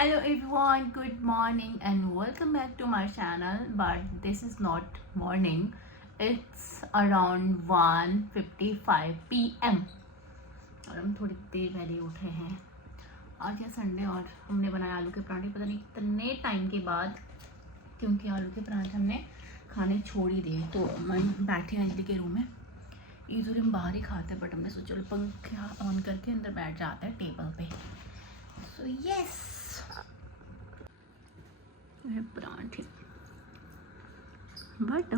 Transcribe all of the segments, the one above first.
Hello everyone, good morning and welcome back to my channel. But this is not morning. It's around 1:55 PM और हम थोड़ी देर पहले उठे हैं. आज है संडे और हमने बनाया आलू के पराठे. पता नहीं कितने टाइम के बाद, क्योंकि आलू के पराठे हमने खाने छोड़ ही दिए. तो हम बैठे हैं अंजलि के रूम में. इधर हम बाहर ही खाते हैं, बट हमने सोचा चलो पंखा ऑन करके अंदर बैठ जाते हैं टेबल पे. सो यस, पराठे बट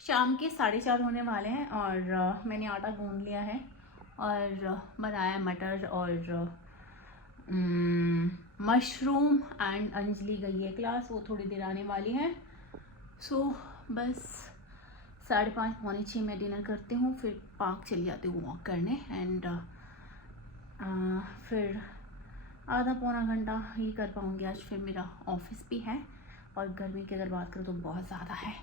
शाम के 4:30 होने वाले हैं और मैंने आटा गूंद लिया है और बनाया मटर और मशरूम. एंड अंजलि गई है क्लास, वो थोड़ी देर आने वाली है. सो बस 5:30 पौने 6 मैं डिनर करती हूँ, फिर पार्क चली जाती हूँ वॉक करने. एंड फिर आधा पौना घंटा ही कर पाऊँगी आज. फिर मेरा ऑफिस भी है और गर्मी की अगर बात करूँ तो बहुत ज़्यादा है.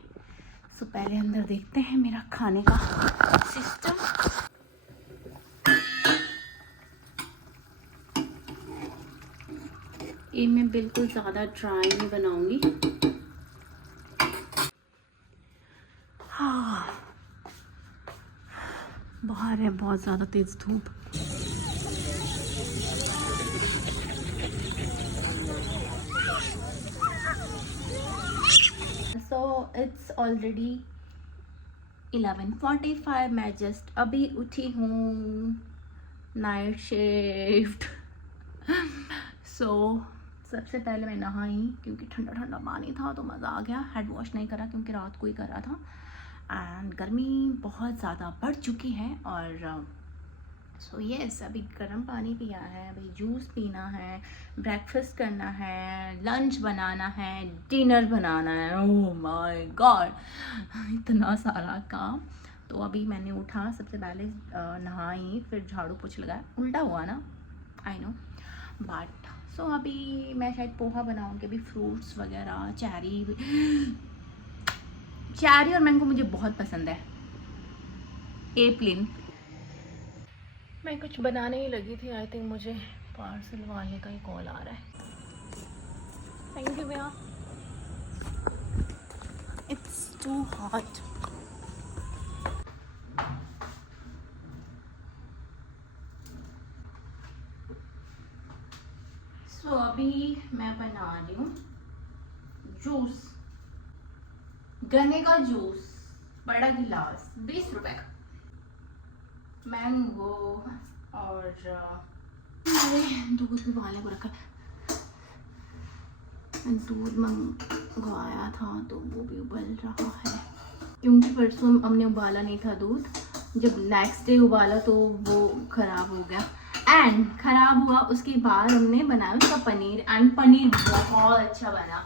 सो पहले अंदर देखते हैं मेरा खाने का सिस्टम. ये मैं बिल्कुल ज़्यादा ड्राई नहीं बनाऊंगी. हाँ, बाहर है बहुत ज़्यादा तेज़ धूप. So it's already 11:45. मैं जस्ट अभी उठी हूँ, नाइट शिफ्ट. सो सबसे पहले मैं नहाई क्योंकि ठंडा ठंडा पानी था तो मज़ा आ गया. हेड वॉश नहीं करा क्योंकि रात को ही करा था. एंड गर्मी बहुत ज़्यादा बढ़ चुकी है. और सो यस, अभी गर्म पानी पिया है, अभी जूस पीना है, ब्रेकफास्ट करना है, लंच बनाना है, डिनर बनाना है. ओह माय गॉड, इतना सारा काम. तो अभी मैंने उठा, सबसे पहले नहाई, फिर झाड़ू पोछा लगाया. उल्टा हुआ ना, आई नो, बट सो अभी मैं शायद पोहा बनाऊंगी. अभी फ्रूट्स वगैरह, चेरी और मैंगो मुझे बहुत पसंद है. एप्लिन मैं कुछ बनाने ही लगी थी. आई थिंक मुझे पार्सल वाले का ही कॉल आ रहा है. थैंक यू भैया. It's too hot. सो अभी मैं बना रही हूँ जूस, गन्ने का जूस, बड़ा गिलास 20 रुपए का. मैंगो और दूध उबालने को रखा. दूध मंगवाया था तो वो भी उबल रहा है क्योंकि परसों हमने उबाला नहीं था दूध. जब नेक्स्ट डे उबाला तो वो ख़राब हो गया. एंड ख़राब हुआ, उसके बाद हमने बनाया उसका पनीर. एंड पनीर बहुत अच्छा बना.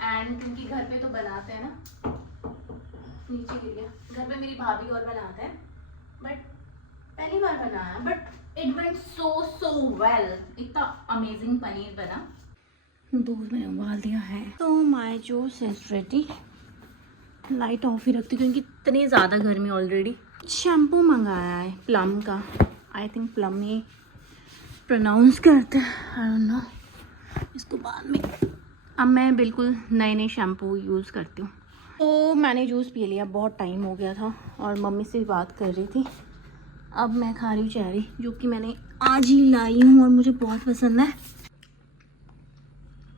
एंड क्योंकि घर पे तो बनाते हैं ना, नीचे गिर गया, घर पे मेरी भाभी और बनाते हैं, बट पहली बार बनाया, but it went so well. इतना अमेजिंग पनीर बना. दूध मैंने उबाल दिया है. तो my juice is ready. Light off ही रखती क्योंकि इतनी ज़्यादा गर्मी ऑलरेडी. शैम्पू मंगाया है प्लम का. आई थिंक प्लम ही प्रोनाउंस करते हैं, आई डोंट नो. इसको बाद में, अब मैं बिल्कुल नए शैम्पू यूज़ करती हूँ. तो मैंने जूस पी लिया, बहुत टाइम हो गया था और मम्मी से बात कर रही थी. अब मैं खा रही हूँ चेरी, जो कि मैंने आज ही लाई हूँ और मुझे बहुत पसंद है.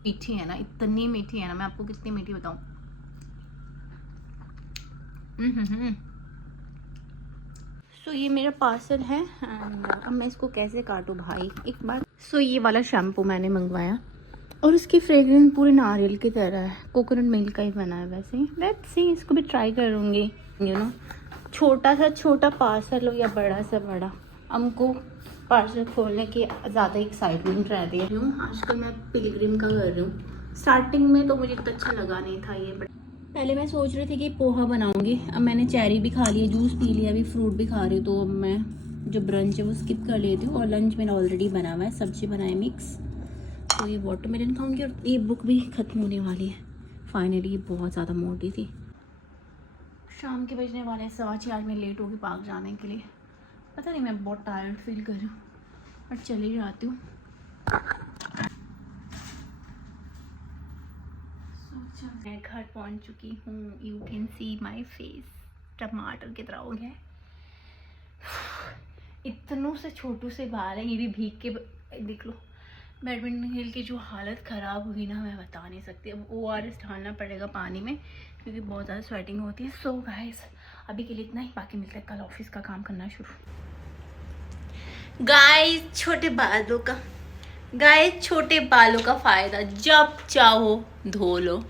मीठी है ना, इतनी मीठी है ना, मैं आपको कितनी मीठी बताऊँ. सो ये मेरा पार्सल है. एंड अब मैं इसको कैसे काटूँ भाई, एक बार. सो ये वाला शैम्पू मैंने मंगवाया और उसकी फ्रेग्रेंस पूरे नारियल की तरह है. कोकोनट मिल्क का ही बना है वैसे ही. लेट्स सी, इसको भी ट्राई करूँगी. यू नो, छोटा सा छोटा पार्सल हो या बड़ा सा बड़ा, हमको पार्सल खोलने की ज़्यादा एक्साइटमेंट रहती है. आजकल मैं पिलग्रिम का कर रही हूँ. स्टार्टिंग में तो मुझे इतना अच्छा लगा नहीं था ये, बट पहले मैं सोच रही थी कि पोहा बनाऊंगी. अब मैंने चेरी भी खा लिया, जूस पी लिया, अभी फ्रूट भी खा रही हूँ. तो अब मैं जो ब्रंच है वो स्किप कर लेती हूँ और लंच मेरा ऑलरेडी बना हुआ है, सब्जी बनाए मिक्स। तो ये वाटरमेलन खाऊंगी और ये बुक भी ख़त्म होने वाली है फाइनली। ये बहुत ज़्यादा मोटी थी। शाम के बजने वाले 4:15, आज मैं लेट होगी पार्क जाने के लिए। पता नहीं मैं बहुत टायर्ड फील कर रही हूँ और चली जाती हूँ। मैं घर पहुँच चुकी हूँ। You can see my face, टमाटर की तरह हो गया। इतनों से छोटू से बाल है, ये भी भीग के देख लो। बैडमिंटन खेल की जो हालत ख़राब हुई ना, मैं बता नहीं सकती। अब ORS डालना पड़ेगा पानी में क्योंकि बहुत ज़्यादा स्वेटिंग होती है। सो गाइस अभी के लिए इतना ही, बाकी मिलता है कल ऑफिस का काम करना शुरू। गाइस छोटे बालों का फ़ायदा, जब चाहो धो लो।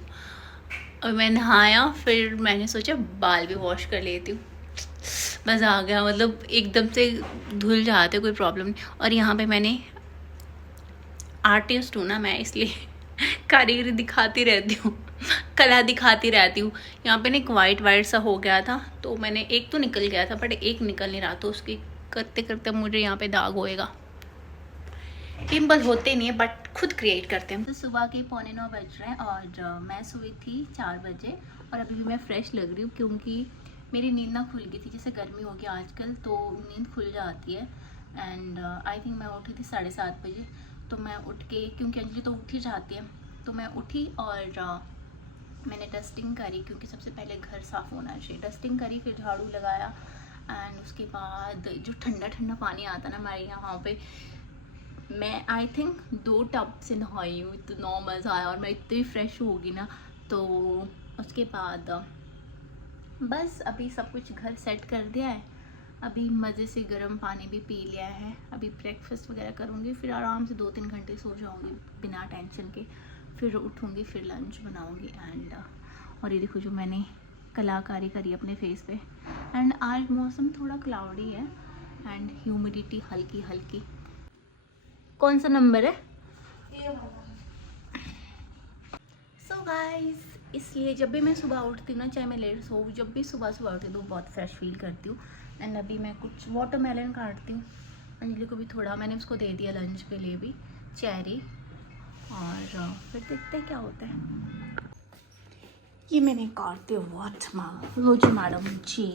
और मैं नहाया, फिर मैंने सोचा बाल भी वॉश कर लेती हूँ। मज़ा आ गया, मतलब एकदम से धुल जाते, कोई प्रॉब्लम नहीं। और यहाँ पे मैंने आर्टिस्ट हूँ ना मैं, इसलिए कारीगरी दिखाती रहती हूँ, कला दिखाती रहती हूँ। यहाँ पे ना एक वाइट सा हो गया था, तो मैंने एक तो निकल गया था बट एक निकल नहीं रहा, तो उसकी करते करते मुझे यहाँ पे दाग होएगा। पिंपल होते नहीं है बट खुद क्रिएट करते हैं। तो सुबह के 8:45 बज रहे हैं और मैं सोई थी 4 बजे और अभी भी मैं फ्रेश लग रही हूँ क्योंकि मेरी नींद ना खुल गई थी। जैसे गर्मी हो गई आजकल तो नींद खुल जाती है। एंड आई थिंक मैं उठी थी 7:30 बजे। तो मैं उठ के, क्योंकि अंजलि तो उठ ही जाती है, तो मैं उठी और मैंने डस्टिंग करी क्योंकि सबसे पहले घर साफ़ होना चाहिए। डस्टिंग करी, फिर झाड़ू लगाया एंड उसके बाद जो ठंडा ठंडा पानी आता ना हमारे यहाँ पे, मैं आई थिंक 2 टब से नहाई हूँ। इतना मज़ा आया और मैं इतनी फ्रेश होगी ना। तो उसके बाद बस अभी सब कुछ घर सेट कर दिया है। अभी मज़े से गर्म पानी भी पी लिया है। अभी ब्रेकफास्ट वगैरह करूँगी, फिर आराम से 2-3 घंटे सो जाऊँगी बिना टेंशन के। फिर उठूँगी, फिर लंच बनाऊँगी एंड और ये देखो जो मैंने कलाकारी करी अपने फेस पे। एंड आज मौसम थोड़ा क्लाउडी है एंड ह्यूमिडिटी हल्की हल्की। कौन सा नंबर है? सो गाइस, इसलिए जब भी मैं सुबह उठती हूँ ना, चाहे मैं लेट सो, जब भी सुबह उठती हूँ तो बहुत फ्रेश फील करती हूँ। एंड अभी मैं कुछ वाटरमेलन काटती हूँ। अंजलि को भी थोड़ा मैंने उसको दे दिया लंच के लिए भी, चेरी। और फिर देखते हैं क्या होता है। ये मैंने काटती हूँ वाटरमेलन। लो जी मैडम जी।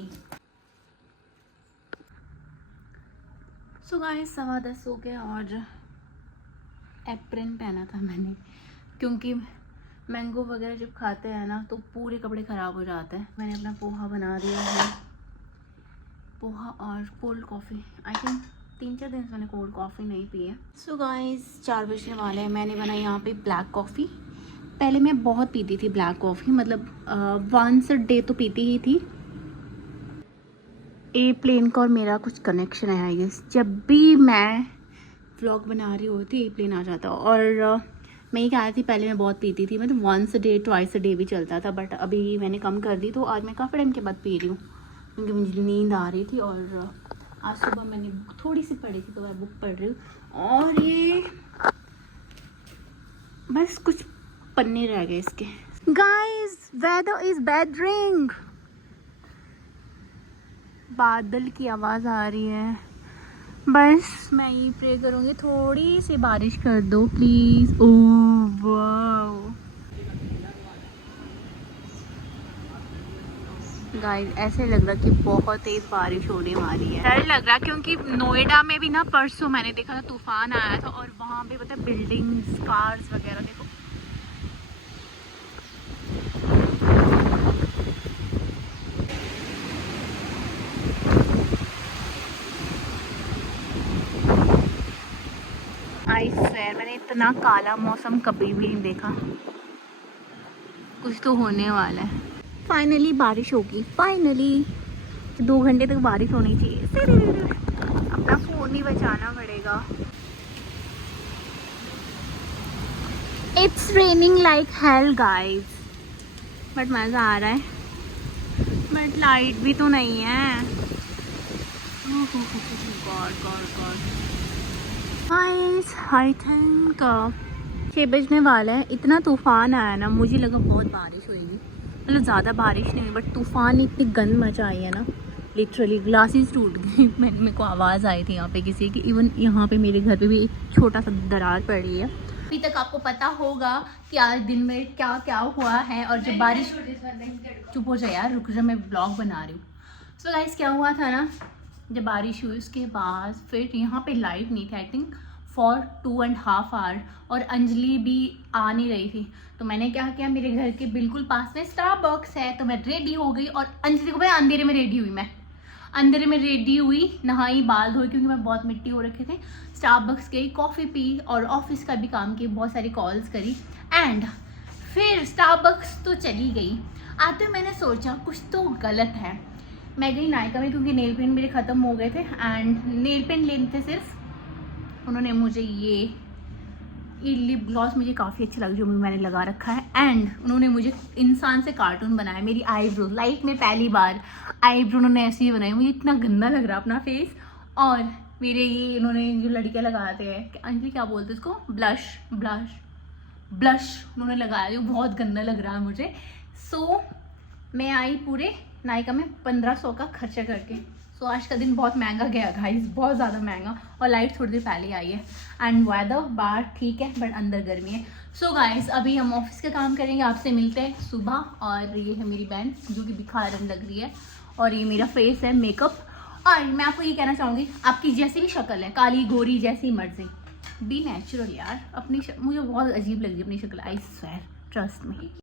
सो गाइस 10:15 हो गए और एप्रन पहना था मैंने क्योंकि मैंगो वगैरह जब खाते हैं ना तो पूरे कपड़े ख़राब हो जाते हैं। मैंने अपना पोहा बना दिया है, पोहा और कोल्ड कॉफ़ी। आई थिंक 3-4 दिन से मैंने कोल्ड कॉफ़ी नहीं पी है। सो गाइस 4 बजने वाले हैं। मैंने बनाई यहाँ पे ब्लैक कॉफ़ी। पहले मैं बहुत पीती थी ब्लैक कॉफ़ी, मतलब वंस अ डे तो पीती ही थी। एयरप्लेन का और मेरा कुछ कनेक्शन है आई गेस। जब भी मैं व्लॉग बना रही होती एयरप्लेन आ जाता। और मैं ये कह रही थी पहले मैं बहुत पीती थी, मतलब once a day twice a day भी चलता था, बट अभी मैंने कम कर दी। तो आज मैं काफ़ी टाइम के बाद पी रही हूँ क्योंकि मुझे नींद आ रही थी। और आज सुबह मैंने बुक थोड़ी सी पढ़ी थी तो मैं बुक पढ़ रही हूँ। और ये बस कुछ पन्ने रह गए इसके। गाइस वेदर इज बैडरिंग। बादल की आवाज़ आ रही है। बस मैं ये प्रे करूँगी थोड़ी सी बारिश कर दो प्लीज़। ओह वाओ गाइस, ऐसे लग रहा कि बहुत तेज़ बारिश होने वाली है। डर लग रहा क्योंकि नोएडा में भी ना परसों मैंने देखा था तूफान आया था और वहाँ पे पता है बिल्डिंग्स, कार्स वगैरह देखो। आई स्वेयर मैंने इतना काला मौसम कभी भी नहीं देखा। कुछ तो होने वाला है। फाइनली बारिश होगी, फाइनली 2 घंटे तक बारिश होनी चाहिए। अपना फ़ोन ही बचाना पड़ेगा। It's raining like hell guys, but मज़ा आ रहा है। बट लाइट भी तो नहीं है। God God God guys, I think 6 बजने वाला है। इतना तूफान आया ना, मुझे लगा बहुत बारिश होगी, मतलब ज़्यादा बारिश नहीं हुई बट तूफान ने इतनी गंद मचाई है ना, लिटरली ग्लासेस टूट गई। मेरे को आवाज़ आई थी यहाँ पे किसी की। इवन यहाँ पे मेरे घर पे भी एक छोटा सा दरार पड़ी है। अभी तक आपको पता होगा कि आज दिन में क्या क्या हुआ है। और जब बारिश, चुप हो जाए यार, रुक जा, मैं ब्लॉग बना रही हूँ। सो गाइस क्या हुआ था ना, जब बारिश हुई उसके बाद फिर यहाँ पे लाइट नहीं थी आई थिंक फॉर 2.5 आवर, और अंजलि भी आ नहीं रही थी। तो मैंने क्या किया, मेरे घर के बिल्कुल पास में स्टारबक्स है, तो मैं रेडी हो गई और अंजलि को भाई अंधेरे में रेडी हुई। मैं अंधेरे में रेडी हुई, नहाई, बाल धोई क्योंकि मैं बहुत मिट्टी हो रखे थे। स्टारबक्स गई, कॉफ़ी पी और ऑफिस का भी काम किया, बहुत सारी कॉल्स करी। एंड फिर स्टारबक्स तो चली गई। आते मैंने सोचा कुछ तो गलत है। मैं गई नायका में क्योंकि नेल पेंट मेरे ख़त्म हो गए थे एंड नेल पेंट लेने थे सिर्फ। उन्होंने मुझे ये लिप ग्लॉस मुझे काफ़ी अच्छा लगा जो मैंने लगा रखा है। एंड उन्होंने मुझे इंसान से कार्टून बनाया। मेरी आईब्रो लाइफ में पहली बार आईब्रो उन्होंने ऐसे ही बनाई। मुझे इतना गंदा लग रहा अपना फेस। और मेरे ये इन्होंने जो लड़कियाँ लगाते हैं, अंजलि क्या बोलते हैं इसको, ब्लश उन्होंने लगाया जो बहुत गंदा लग रहा है मुझे। सो मैं आई पूरे नायका में 1500 का खर्चा करके। सो आज का दिन बहुत महंगा गया गाइस, बहुत ज़्यादा महंगा। और लाइट थोड़ी देर पहले आई है एंड वेदर बाहर ठीक है बट अंदर गर्मी है। सो गाइस अभी हम ऑफिस का काम करेंगे, आपसे मिलते हैं सुबह। और ये है मेरी बहन जो कि भिखारन लग रही है, और ये मेरा फेस है मेकअप। और मैं आपको ये कहना चाहूँगी, आपकी जैसी भी शक्ल है, काली गोरी जैसी मर्जी, बी नेचुरल यार। अपनी मुझे बहुत अजीब लग रही है अपनी शक्ल, आई स्वेयर, ट्रस्ट मी।